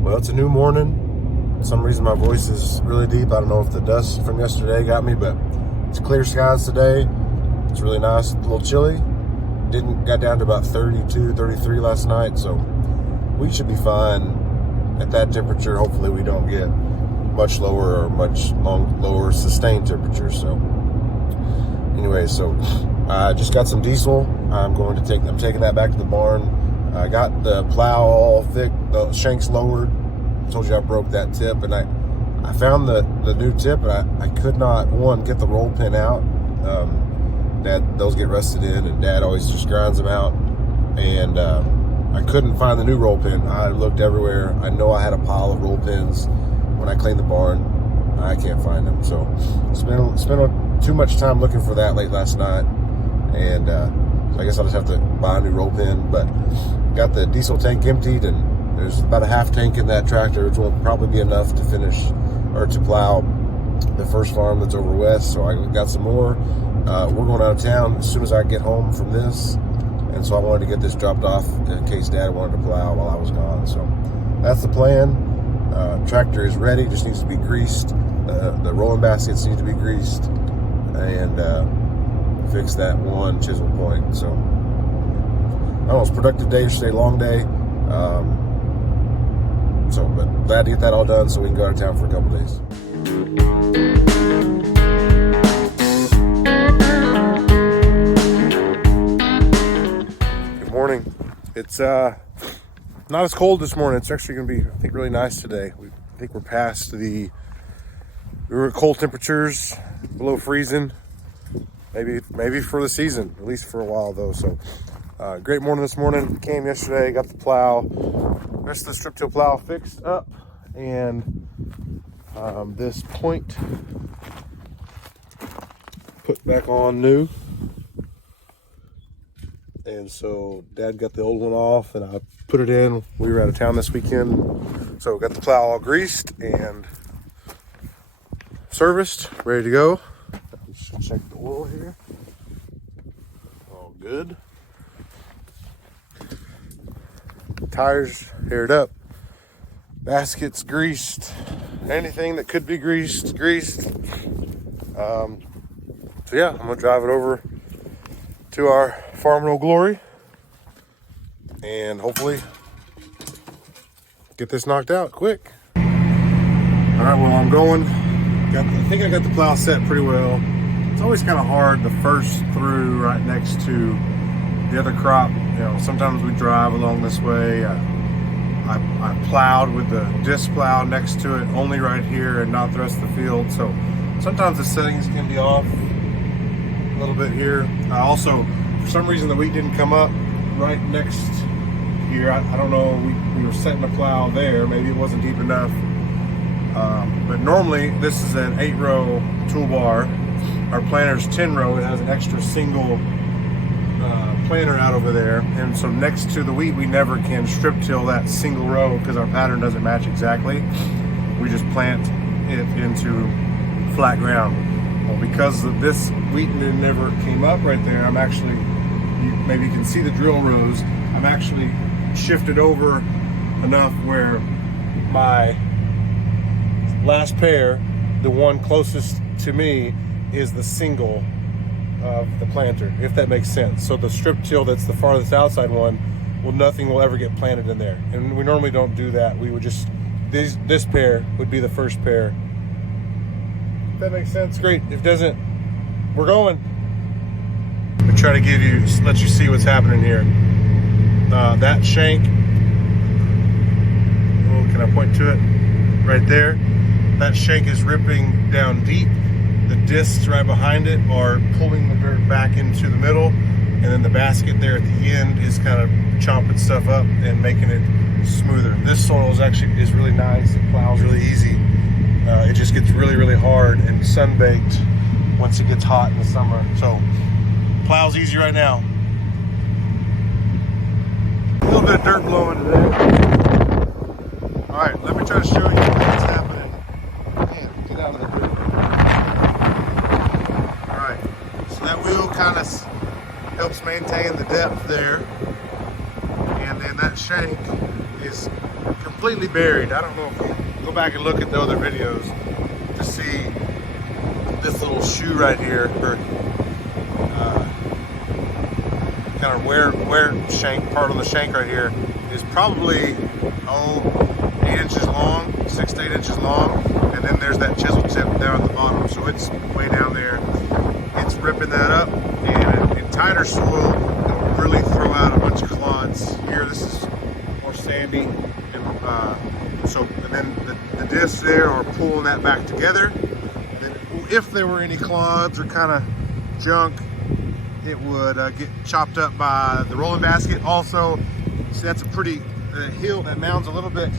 Well, it's a new morning. For some reason my voice is really deep. I don't know if the dust from yesterday got me, but it's clear skies today. It's really nice, a little chilly. Got down to about 32, 33 last night, so we should be fine at that temperature. Hopefully we don't get much lower or much lower sustained temperatures. So anyway, so I just got some diesel. I'm taking that back to the barn. I got the plow all thick, the shanks lowered. I told you I broke that tip, and I found the new tip, and I could not, one, get the roll pin out. Those get rusted in, and Dad always just grinds them out. And I couldn't find the new roll pin. I looked everywhere. I know I had a pile of roll pins when I cleaned the barn. I can't find them, so spent too much time looking for that late last night, and so I guess I'll just have to buy a new roll pin. But got the diesel tank emptied, and there's about a half tank in that tractor, which will probably be enough to finish or to plow the first farm that's over west. So I got some more. We're going out of town as soon as I get home from this, and so I wanted to get this dropped off in case Dad wanted to plow while I was gone. So that's the plan. Tractor is ready, just needs to be greased. The rolling baskets need to be greased, and fix that one chisel point. So I don't know, it's a productive day yesterday, long day. But glad to get that all done so we can go out of town for a couple days. Good morning. It's not as cold this morning. It's actually going to be, I think, really nice today. I think we're past we were at cold temperatures, below freezing, maybe for the season, at least for a while though. So great morning this morning. Came yesterday, got the plow, rest of the strip till plow fixed up, and this point put back on new. And so Dad got the old one off, and I put it in. We were out of town this weekend, so got the plow all greased and serviced, ready to go. Just check the oil here. All good. Tires aired up. Baskets greased. Anything that could be greased. So yeah, I'm gonna drive it over to our farm in Old Glory and hopefully get this knocked out quick. All right, well, I'm going. I think I got the plow set pretty well. It's always kind of hard the first through right next to the other crop. Sometimes we drive along this way. I plowed with the disc plow next to it, only right here and not the rest of the field. So sometimes the settings can be off a little bit here. I also, for some reason, the wheat didn't come up right next here. I don't know, we were setting the plow there. Maybe it wasn't deep enough. But normally this is an 8-row toolbar. Our planter's 10-row. It has an extra single planter out over there. And so next to the wheat, we never can strip till that single row because our pattern doesn't match exactly. We just plant it into flat ground. Well, because of this wheat never came up right there, I'm actually, maybe you can see the drill rows, I'm actually shifted over enough where my last pair, the one closest to me, is the single of the planter, if that makes sense. So the strip till that's the farthest outside one, nothing will ever get planted in there. And we normally don't do that. We would just, this pair would be the first pair. If that makes sense, great. If it doesn't, we're going. I try to let you see what's happening here. That shank, can I point to it? Right there. That shank is ripping down deep. The discs right behind it are pulling the dirt back into the middle, and then the basket there at the end is kind of chomping stuff up and making it smoother. This soil is really nice. It plows really easy. It just gets really, really hard and sun-baked once it gets hot in the summer. So plow's easy right now. A little bit of dirt blowing today. All right, let me try to show you what's happening. Man, get out of the dirt. All right, so that wheel kind of helps maintain the depth there. And then that shank is completely completely buried. I don't know if you go back and look at the other videos to see this little shoe right here, or kind of wear shank part on the shank right here is probably 8 inches long, 6 to 8 inches long, and then there's that chisel tip down at the bottom, so it's way down there. It's ripping that up, and in tighter soil it'll really throw out a bunch of clods. Here this is more sandy, and then the discs there are pulling that back together. And then if there were any clods or kind of junk, it would get chopped up by the rolling basket. Also, see, that's a pretty hill, that mound's a little bit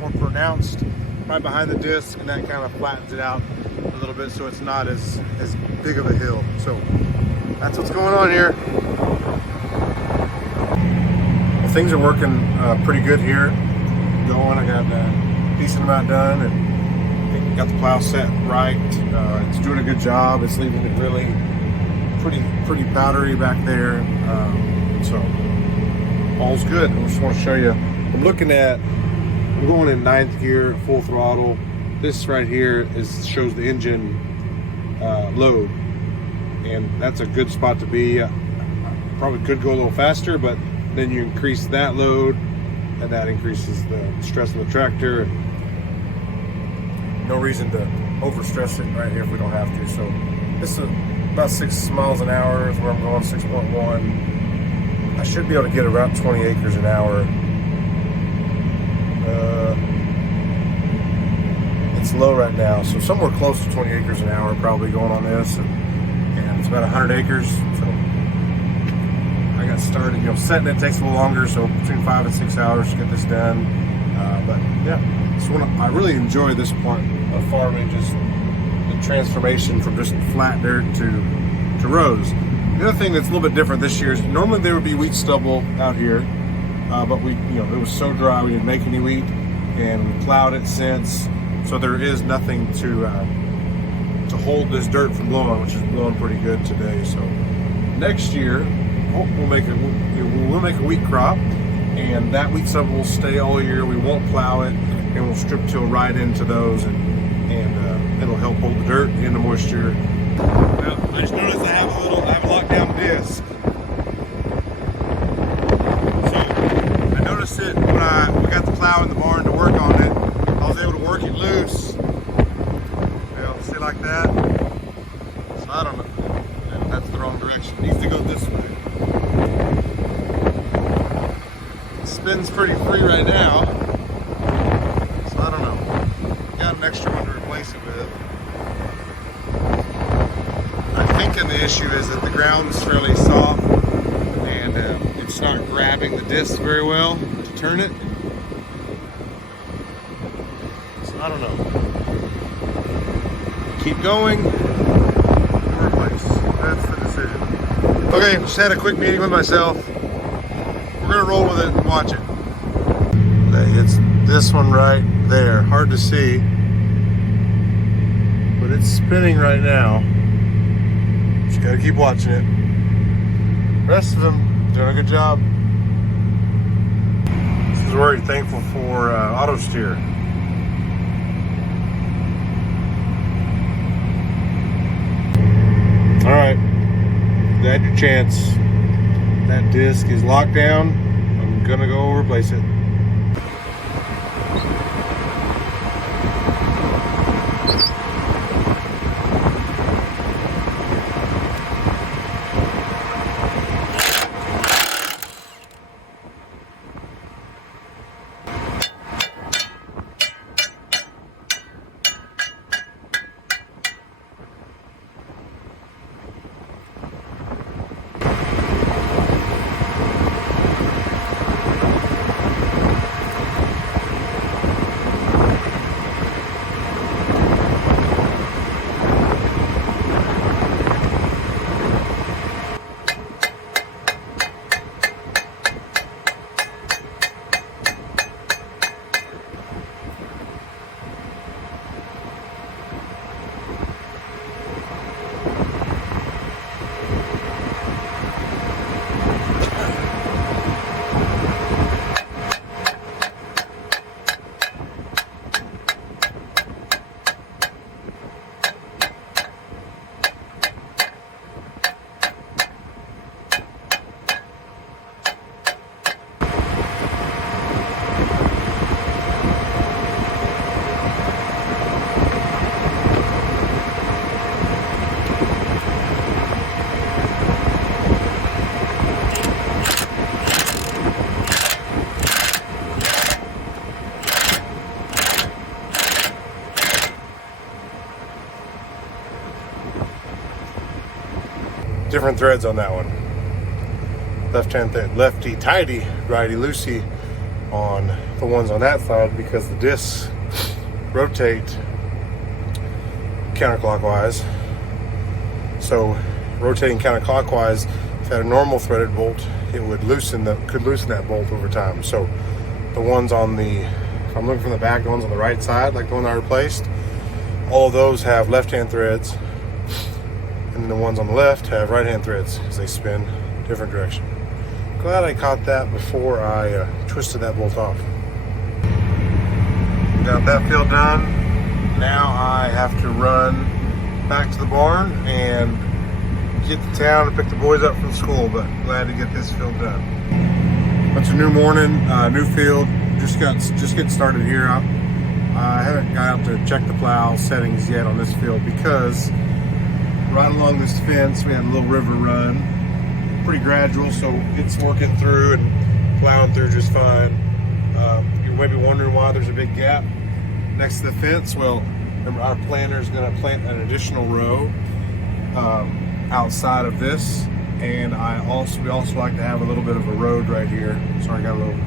more pronounced right behind the disc, and that kind of flattens it out a little bit so it's not as big of a hill. So that's what's going on here. Well, things are working pretty good here. Going, I got a decent amount done, and got the plow set right. It's doing a good job. It's leaving it really pretty powdery back there. So all's good. I just want to show you. I'm going in 9th gear, full throttle. This right here shows the engine load, and that's a good spot to be. Probably could go a little faster, but then you increase that load, and that increases the stress of the tractor. No reason to overstress it right here if we don't have to. So this is about 6 miles an hour is where I'm going, 6.1. I should be able to get around 20 acres an hour. It's low right now, so somewhere close to 20 acres an hour probably going on this, and it's about 100 acres. So I got started, setting it takes a little longer, so between 5 and 6 hours to get this done. But yeah, so I really enjoy this part of farming, just the transformation from just flat dirt to rows. The other thing that's a little bit different this year is normally there would be wheat stubble out here, but it was so dry we didn't make any wheat, and we plowed it since, so there is nothing to hold this dirt from blowing, which is blowing pretty good today. So next year we'll make a wheat crop, and that wheat stubble will stay all year. We won't plow it, and we'll strip till right into those, and it'll help hold the dirt and the moisture. Well, I just noticed I have a lockdown disc. So I noticed it when we got the plow in the barn to work on it. I was able to work it loose. See, like that. So I don't know. That's the wrong direction. It needs to go this way. It spins pretty free right now. So I don't know. Got an extra one to replace it with. I'm thinking the issue is that the ground's fairly soft, and it's not grabbing the disc very well to turn it. So I don't know. Keep going or replace. That's the decision. Okay, just had a quick meeting with myself. We're gonna roll with it and watch it. Okay, it's this one right there. Hard to see, but it's spinning right now. Just gotta keep watching it. Rest of them doing a good job. This is very thankful for auto steer. All right, you had your chance. That disc is locked down. I'm gonna go replace it. different threads on that one. Left-hand thread, lefty tighty, righty loosey on the ones on that side, because the discs rotate counterclockwise. So rotating counterclockwise, if you had a normal threaded bolt, it would could loosen that bolt over time. So the ones on the, if I'm looking from the back, the ones on the right side, like the one I replaced, all of those have left-hand threads, and then the ones on the left have right-hand threads because they spin different direction. Glad I caught that before I twisted that bolt off. Got that field done. Now I have to run back to the barn and get to town and pick the boys up from school, but glad to get this field done. It's a new morning, new field. Just getting started here. I haven't got out to check the plow settings yet on this field because right along this fence we had a little river run. Pretty gradual, so it's working through and plowing through just fine. You may be wondering why there's a big gap next to the fence. Well, remember, our planter is going to plant an additional row outside of this, and we also like to have a little bit of a road right here. Sorry, I got a little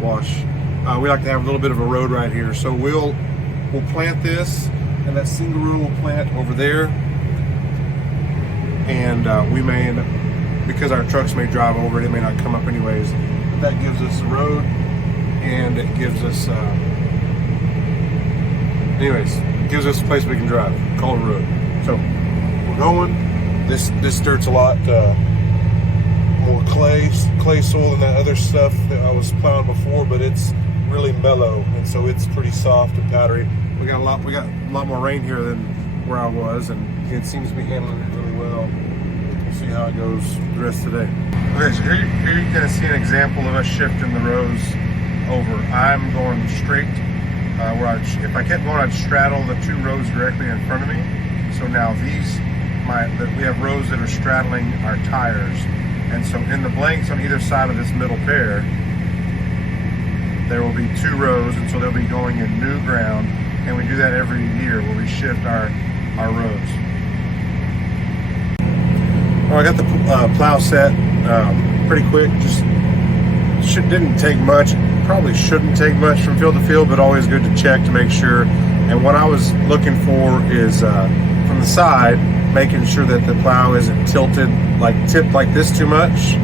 wash. We like to have a little bit of a road right here, so we'll plant this, and that single row will plant over there, and we may end up, because our trucks may drive over it, it may not come up anyways. But that gives us a road, and it gives us, gives us a place we can drive, called a road. So we're going. This dirt's a lot more clay soil than that other stuff that I was plowing before, but it's really mellow, and so it's pretty soft and powdery. We got a lot more rain here than where I was, and it seems to be handling it really well. See how it goes the rest of the day. Okay, so here you're going to see an example of us shifting the rows over. I'm going straight, if I kept going, I'd straddle the two rows directly in front of me. So now we have rows that are straddling our tires. And so in the blanks on either side of this middle pair, there will be two rows, and so they'll be going in new ground. And we do that every year where we shift our rows. Well, I got the plow set pretty quick. Didn't take much. Probably shouldn't take much from field to field, but always good to check to make sure. And what I was looking for is from the side, making sure that the plow isn't tipped like this too much.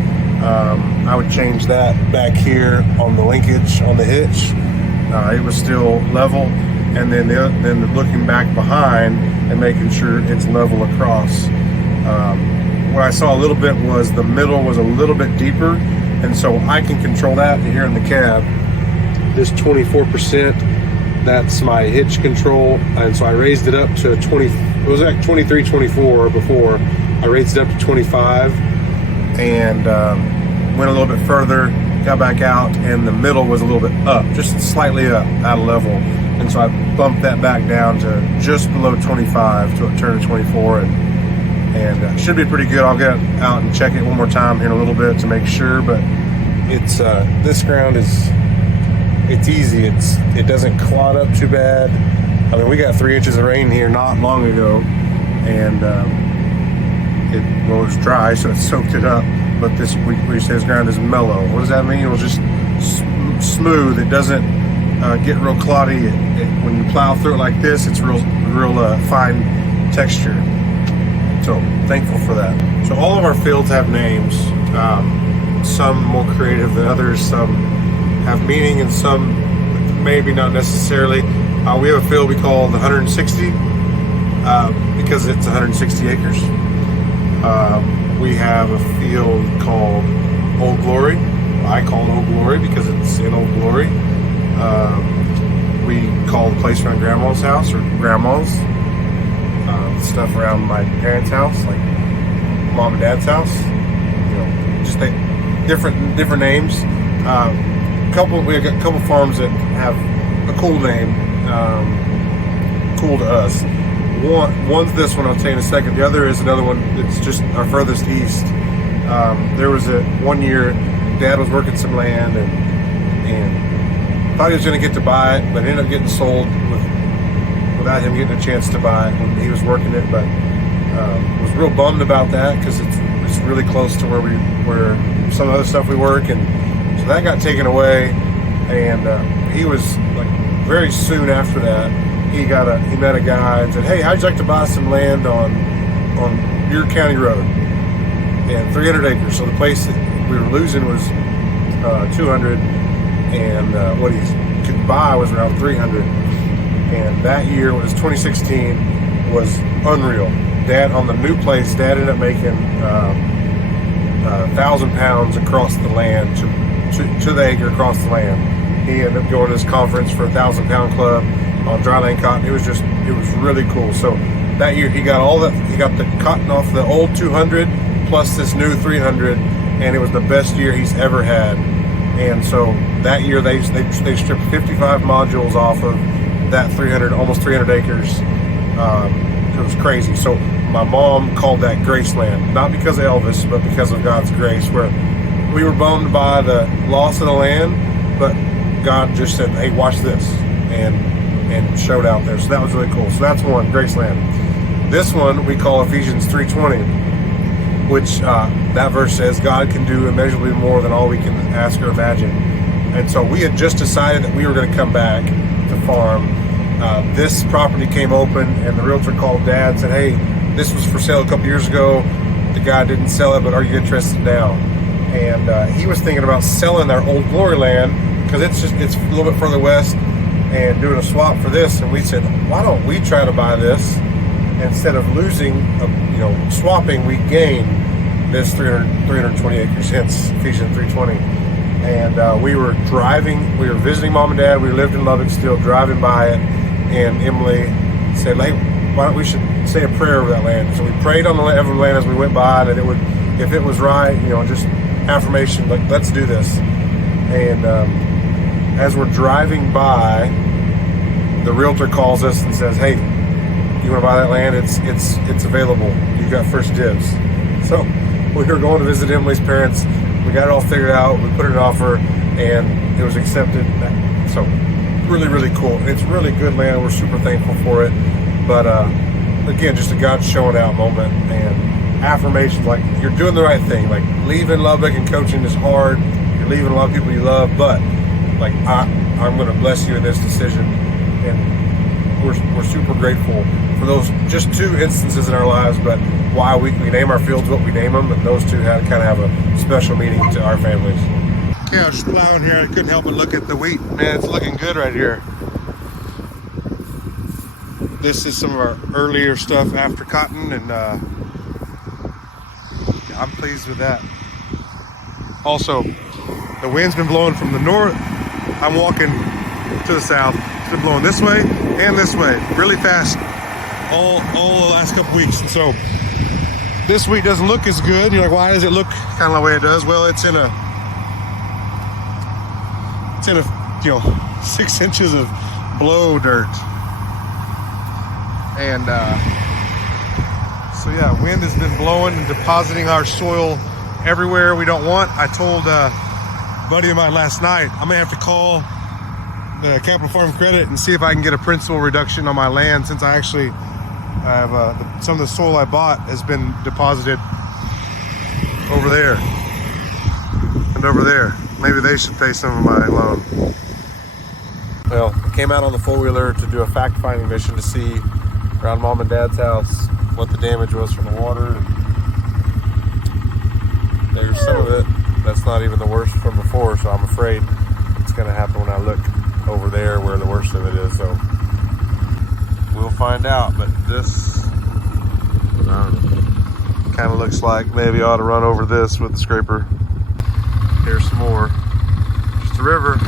I would change that back here on the linkage on the hitch. It was still level, and then looking back behind and making sure it's level across. What I saw a little bit was the middle was a little bit deeper, and so I can control that here in the cab. This 24%, that's my hitch control, and so I raised it up to 20. It was like 23, 24 before. I raised it up to 25, and went a little bit further, got back out, and the middle was a little bit up, just slightly up, out of level. And so I bumped that back down to just below 25 to turn to 24, and should be pretty good. I'll get out and check it one more time here in a little bit to make sure, but it's this ground it's easy. It doesn't clod up too bad. I mean, we got 3 inches of rain here not long ago, and it was dry, so it soaked it up. But we say this ground is mellow. What does that mean? It was just smooth. It doesn't get real cloddy. When you plow through it like this, it's real fine texture. So thankful for that. So all of our fields have names. Some more creative than others. Some have meaning, and some maybe not necessarily. We have a field we call the 160 because it's 160 acres. We have a field called Old Glory. I call it Old Glory because it's in Old Glory. We call the place around Grandma's house, or Grandma's. Stuff around my parents' house, like Mom and Dad's house. Just different names. We have a couple farms that have a cool name, cool to us. One's this one I'll tell you in a second. The other is another one that's just our furthest east. There was one year Dad was working some land and thought he was going to get to buy it, but ended up getting sold without him getting a chance to buy it when he was working it. But was real bummed about that because it's it's really close to where some other stuff we work, and so that got taken away. And he was like, very soon after that, he met a guy and said, "Hey, how'd you like to buy some land on your county road?" And 300 acres. So the place that we were losing was 200, and what he could buy was around 300. And that year, was 2016, was unreal. Dad, on the new place, Dad ended up making 1,000 pounds across the land, to the acre across the land. He ended up going to this conference for 1,000 pound club on dryland cotton. It was really cool. So that year he got the cotton off the old 200 plus this new 300, and it was the best year he's ever had. And so that year they stripped 55 modules off of that 300, almost 300 acres. It was crazy. So my mom called that Graceland, not because of Elvis, but because of God's grace, where we were bummed by the loss of the land, but God just said, "Hey, watch this," and showed out there. So that was really cool. So that's one, Graceland. This one we call Ephesians 3:20, which that verse says, "God can do immeasurably more than all we can ask or imagine." And so we had just decided that we were going to come back to farm. This property came open, and the realtor called Dad and said, "Hey, this was for sale a couple years ago. The guy didn't sell it, but are you interested now?" And he was thinking about selling their old glory land, because it's a little bit further west, and doing a swap for this. And we said, "Why don't we try to buy this? Instead of losing, swapping, we gain this 320 acres, hence Ephesians 3:20." And we were visiting Mom and Dad. We lived in Lubbock still, driving by it, and Emily said, "Hey, why don't we should say a prayer over that land?" So we prayed on the land as we went by, that it would, if it was right, just affirmation, like, let's do this. And as we're driving by, the realtor calls us and says, "Hey, you want to buy that land? It's available. You got first dibs." So we were going to visit Emily's parents. We got it all figured out. We put in an offer, and it was accepted. So really, really cool. It's really good land. We're super thankful for it. But again, just a God showing out moment, and affirmations like you're doing the right thing. Like, leaving Lubbock and coaching is hard. You're leaving a lot of people you love, but like, I'm going to bless you in this decision. And we're super grateful for those just two instances in our lives, but why we name our fields what we name them, and those two kind of have a special meaning to our families. Okay, I was just plowing here. I couldn't help but look at the wheat. Man, it's looking good right here. This is some of our earlier stuff after cotton, and I'm pleased with that. Also, the wind's been blowing from the north. I'm walking to the south. It's been blowing this way and this way really fast all the last couple weeks. And so this wheat doesn't look as good. You're like, why does it look kind of the way it does? Well, it's in a 6 inches of blow dirt. And so yeah, wind has been blowing and depositing our soil everywhere we don't want. I told a buddy of mine last night, I'm gonna have to call the Capital Farm Credit and see if I can get a principal reduction on my land, since I actually have some of the soil I bought has been deposited over there and over there. Maybe they should pay some of my loan. Well, I came out on the four-wheeler to do a fact-finding mission to see around Mom and Dad's house what the damage was from the water. There's some of it that's not even the worst from before, so I'm afraid it's going to happen when I look over there where the worst of it is. So we'll find out. But this kind of looks like maybe I ought to run over this with the scraper. Here's some more. Just a river.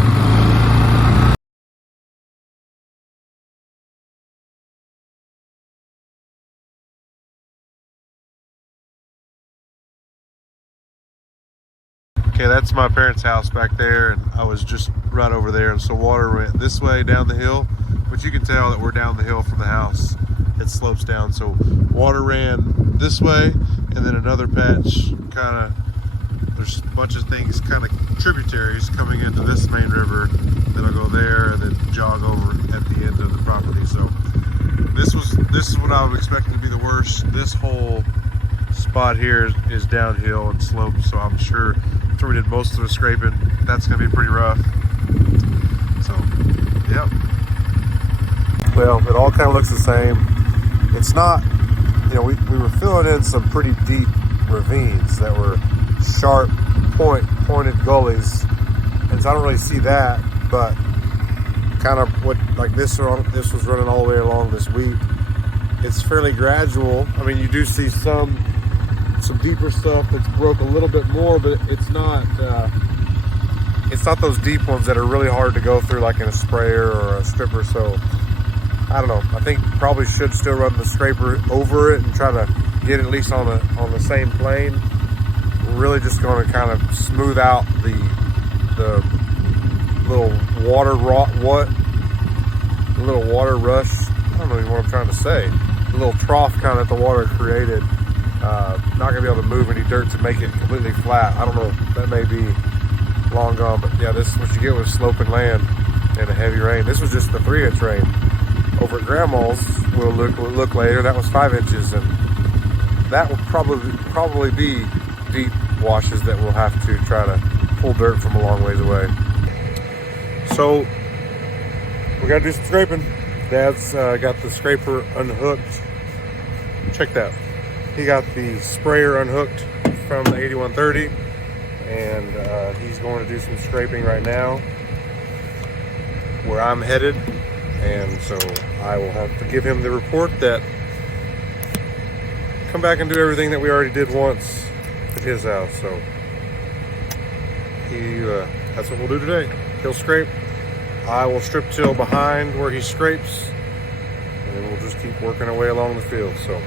Okay, that's my parents' house back there, and I was just right over there, and so water went this way down the hill, but you can tell that we're down the hill from the house. It slopes down, so water ran this way, and then another patch there's a bunch of things, kind of tributaries coming into this main river that'll go there and then jog over at the end of the property. So this is what I would expect to be the worst. This whole spot here is downhill and slopes, so I'm sure after we did most of the scraping, that's gonna be pretty rough. So, yeah. Well, it all kind of looks the same. It's not, you know, we were filling in some pretty deep ravines that were sharp, pointed gullies, and so I don't really see that, but kind of what, like this was running all the way along this wheat. It's fairly gradual. I mean, you do see some deeper stuff that's broke a little bit more, but it's not those deep ones that are really hard to go through like in a sprayer or a stripper. So I don't know, I think probably should still run the scraper over it and try to get it at least on the same plane. We're really just going to kind of smooth out the little water rush. I don't know even what I'm trying to say. The little trough kind of that the water created. Not gonna be able to move any dirt to make it completely flat. I don't know, that may be long gone, but yeah, this is what you get with sloping land and a heavy rain. This was just the 3-inch rain. Over at Grandma's, we'll look later, that was 5 inches, and that will probably be deep washes that we'll have to try to pull dirt from a long ways away. So we gotta do some scraping. Dad's got the scraper unhooked. Check that. He got the sprayer unhooked from the 8130, and he's going to do some scraping right now where I'm headed, and so I will have to give him the report that come back and do everything that we already did once at his house. So that's what we'll do today. He'll scrape, I will strip till behind where he scrapes, and then we'll just keep working our way along the field. So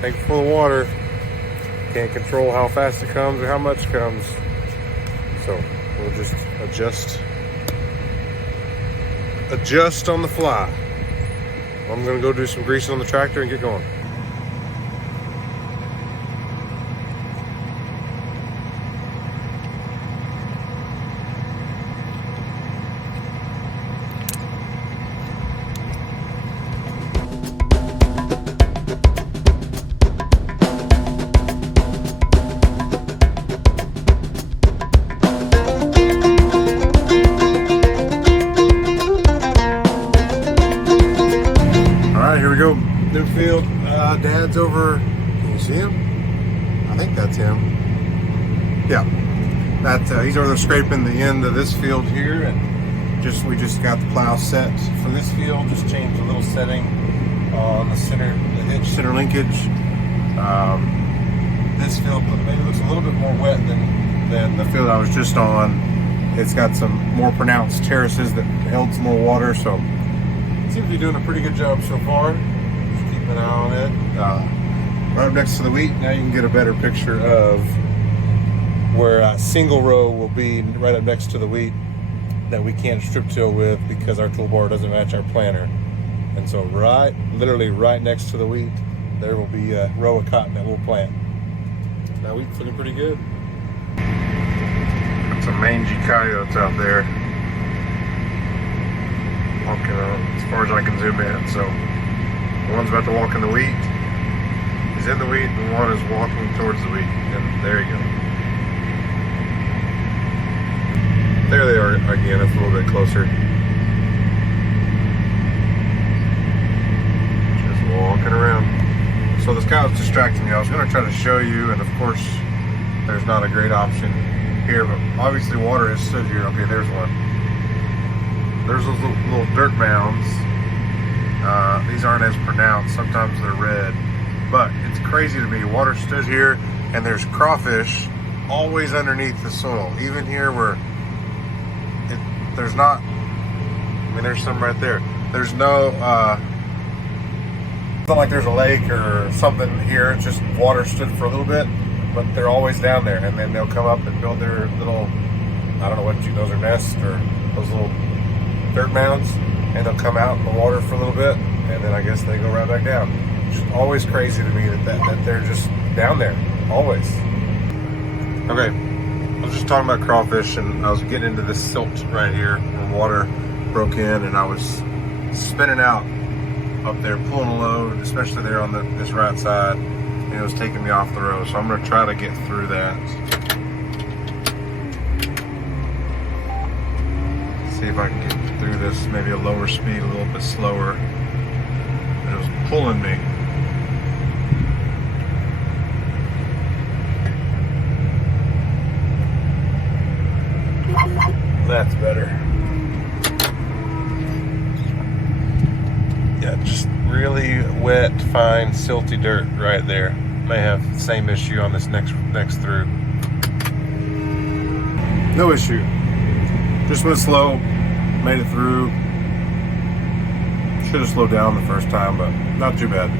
thankful for the water. Can't control how fast it comes or how much comes. So we'll just adjust on the fly. I'm gonna go do some greasing on the tractor and get going. New field. Dad's over. Can you see him? I think that's him. Yeah, he's over there scraping the end of this field here, and we just got the plow set for this field. Just changed a little setting on the hitch center linkage. This field maybe looks a little bit more wet than the field I was just on. It's got some more pronounced terraces that held some more water, so it seems to be doing a pretty good job so far. An eye on it. Right up next to the wheat. Now you can get a better picture of where single row will be right up next to the wheat that we can't strip till with because our toolbar doesn't match our planter. And so literally right next to the wheat, there will be a row of cotton that we'll plant. Now wheat's looking pretty good. Got some mangy coyotes out there walking as far as I can zoom in. So one's about to walk in the wheat. He's in the wheat, and one is walking towards the wheat. And there you go. There they are again. It's a little bit closer. Just walking around. So this cow was distracting me. I was going to try to show you, and of course, there's not a great option here, but obviously water has stood here. Okay, there's one. There's those little dirt mounds. These aren't as pronounced. Sometimes they're red, but it's crazy to me. Water stood here, and there's crawfish always underneath the soil. Even here where there's not, I mean, there's some right there. There's no, it's not like there's a lake or something here. It's just water stood for a little bit, but they're always down there, and then they'll come up and build their little, I don't know what those are, nests or those little dirt mounds. And they'll come out in the water for a little bit, and then I guess they go right back down. It's just always crazy to me that they're just down there, always. Okay, I was just talking about crawfish, and I was getting into this silt right here where water broke in, and I was spinning out up there, pulling a load, especially there on this right side. and it was taking me off the road. So I'm gonna try to get through that. See if I can get through this, maybe a lower speed, a little bit slower. It was pulling me. That's better. Yeah, just really wet, fine, silty dirt right there. May have the same issue on this next through. No issue. Just went slow, made it through. Should have slowed down the first time, but not too bad.